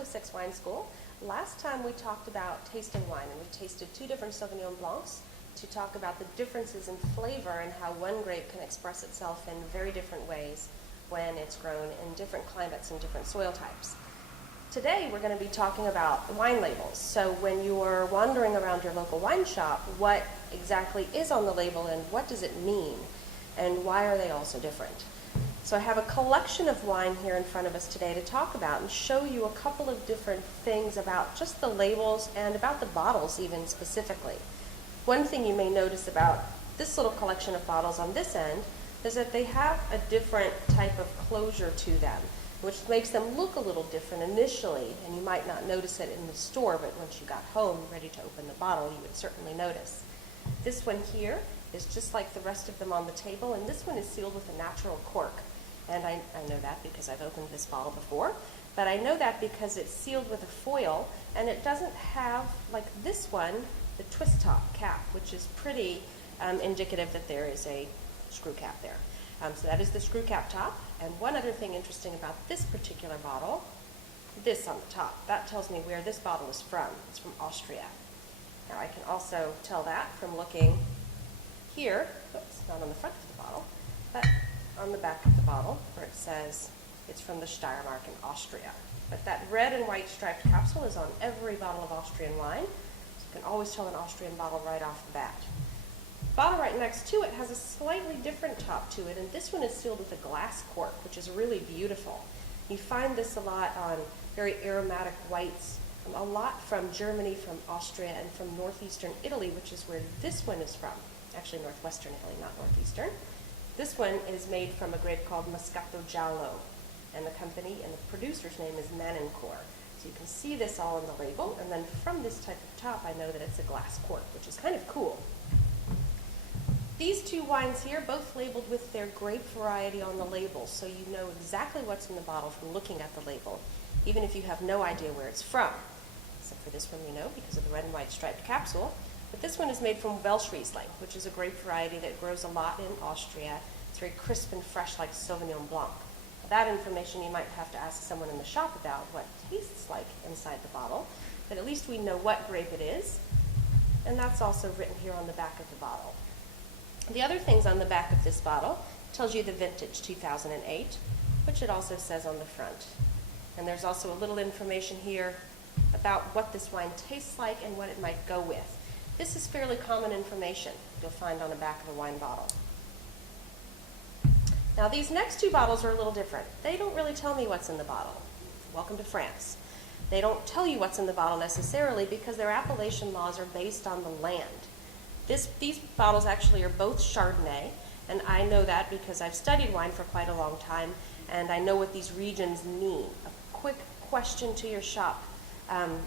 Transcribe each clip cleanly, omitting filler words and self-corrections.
Clo Six Wine School. Last time we talked about tasting wine, and we tasted 2 different Sauvignon Blancs to talk about the differences in flavor and how one grape can express itself in very different ways when it's grown in different climates and different soil types. Today we're going to be talking about wine labels. So when you're wandering around your local wine shop, what exactly is on the label and what does it mean? And why are they all so different? So I have a collection of wine here in front of us today to talk about and show you a couple of different things about just the labels and about the bottles even specifically. One thing you may notice about this little collection of bottles on this end is that they have a different type of closure to them, which makes them look a little different initially, and you might not notice it in the store, but once you got home ready to open the bottle, you would certainly notice. This one here is just like the rest of them on the table, and this one is sealed with a natural cork. And I know that because I've opened this bottle before, but I know that because it's sealed with a foil, and it doesn't have, like this one, the twist top cap, which is pretty indicative that there is a screw cap there. So that is the screw cap top. And one other thing interesting about this particular bottle, this on the top, that tells me where this bottle is from. It's from Austria. Now I can also tell that from looking here, oops, not on the front of the bottle, but on the back of the bottle where it says it's from the Steiermark in Austria. But that red and white striped capsule is on every bottle of Austrian wine, so you can always tell an Austrian bottle right off the bat. The bottle right next to it has a slightly different top to it, and this one is sealed with a glass cork, which is really beautiful. You find this a lot on very aromatic whites, a lot from Germany, from Austria, and from northeastern Italy, which is where this one is from. Actually, northwestern Italy, not northeastern. This one is made from a grape called Moscato Giallo, and the company and the producer's name is Manincor. So you can see this all on the label, and then from this type of top, I know that it's a glass cork, which is kind of cool. These 2 wines here, both labeled with their grape variety on the label, so you know exactly what's in the bottle from looking at the label, even if you have no idea where it's from. Except for this one we know because of the red and white striped capsule. But this one is made from Welsh Riesling, which is a grape variety that grows a lot in Austria. It's very crisp and fresh like Sauvignon Blanc. That information you might have to ask someone in the shop about what it tastes like inside the bottle, but at least we know what grape it is, and that's also written here on the back of the bottle. The other things on the back of this bottle tells you the vintage, 2008, which it also says on the front. And there's also a little information here about what this wine tastes like and what it might go with. This is fairly common information you'll find on the back of a wine bottle. Now these next 2 bottles are a little different. They don't really tell me what's in the bottle. Welcome to France. They don't tell you what's in the bottle necessarily because their appellation laws are based on the land. These bottles actually are both Chardonnay, and I know that because I've studied wine for quite a long time, and I know what these regions mean. A quick question to your shop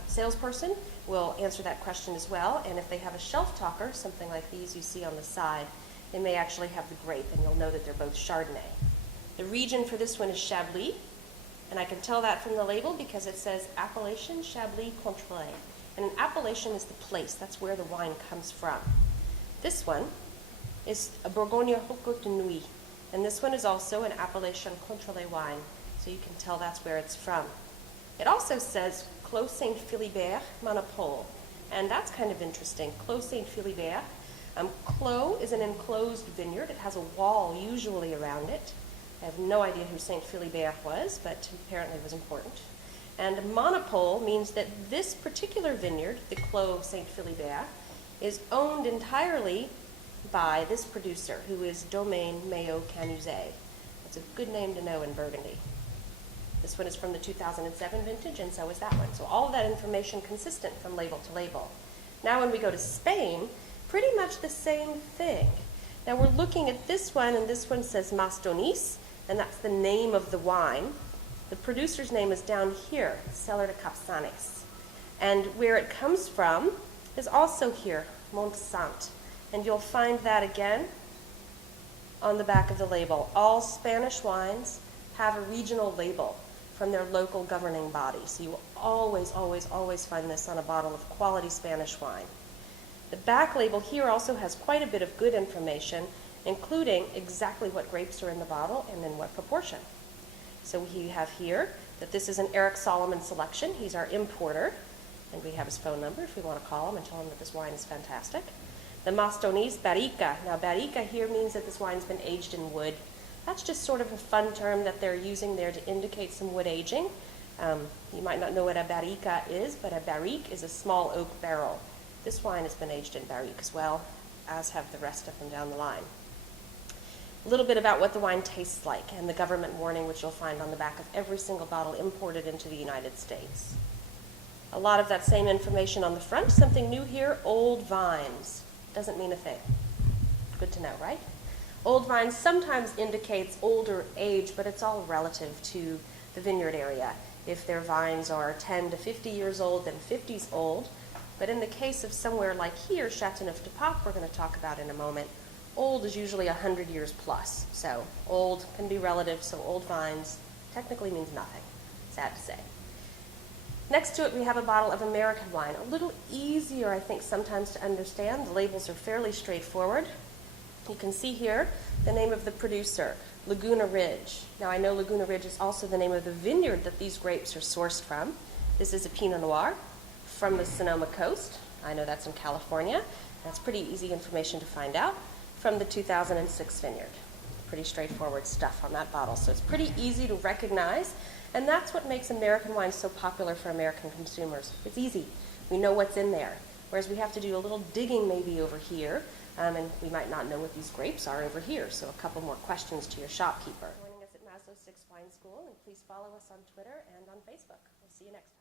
salesperson will answer that question as well, and if they have a shelf talker, something like these you see on the side, they may actually have the grape, and you'll know that they're both Chardonnay. The region for this one is Chablis, and I can tell that from the label because it says Appellation Chablis Contrôlée. And an appellation is the place, that's where the wine comes from. This one is a Bourgogne Haut de Nuit, and this one is also an Appellation Contrôlée wine, so you can tell that's where it's from. It also says Clos Saint-Philibert Monopole, and that's kind of interesting. Clos Saint-Philibert. Clos is an enclosed vineyard. It has a wall usually around it. I have no idea who Saint-Philibert was, but apparently it was important. And monopole means that this particular vineyard, the Clos Saint-Philibert, is owned entirely by this producer, who is Domaine Maillot Canuzet. That's a good name to know in Burgundy. This one is from the 2007 vintage, and so is that one. So all of that information consistent from label to label. Now when we go to Spain, pretty much the same thing. Now we're looking at this one, and this one says Mas Donis, and that's the name of the wine. The producer's name is down here, Cellar de Capçanes. And where it comes from is also here, Montsant. And you'll find that again on the back of the label. All Spanish wines have a regional label from their local governing body. So you will always, always, always find this on a bottle of quality Spanish wine. The back label here also has quite a bit of good information, including exactly what grapes are in the bottle and in what proportion. So we have here that this is an Eric Solomon selection. He's our importer, and we have his phone number if we want to call him and tell him that this wine is fantastic. The Mostonese Barrica. Now, Barrica here means that this wine's been aged in wood. That's just sort of a fun term that they're using there to indicate some wood aging. You might not know what a barrica is, but a barrique is a small oak barrel. This wine has been aged in barrique as well, as have the rest of them down the line. A little bit about what the wine tastes like and the government warning, which you'll find on the back of every single bottle imported into the United States. A lot of that same information on the front. Something new here, old vines. Doesn't mean a thing. Good to know, right? Old vines sometimes indicates older age, but it's all relative to the vineyard area. If their vines are 10 to 50 years old, then 50's old. But in the case of somewhere like here, Châteauneuf-du-Pape, we're going to talk about in a moment, old is usually 100 years plus. So old can be relative, so old vines technically means nothing. Sad to say. Next to it, we have a bottle of American wine. A little easier, I think, sometimes to understand. The labels are fairly straightforward. You can see here the name of the producer, Laguna Ridge. Now, I know Laguna Ridge is also the name of the vineyard that these grapes are sourced from. This is a Pinot Noir from the Sonoma coast. I know that's in California. That's pretty easy information to find out from the 2006 vineyard. Pretty straightforward stuff on that bottle, so it's pretty easy to recognize, and that's what makes American wine so popular for American consumers. It's easy. We know what's in there, whereas we have to do a little digging maybe over here, and we might not know what these grapes are over here, so a couple more questions to your shopkeeper. Joining us at Maslow 6 Wine School, and please follow us on Twitter and on Facebook. We'll see you next time.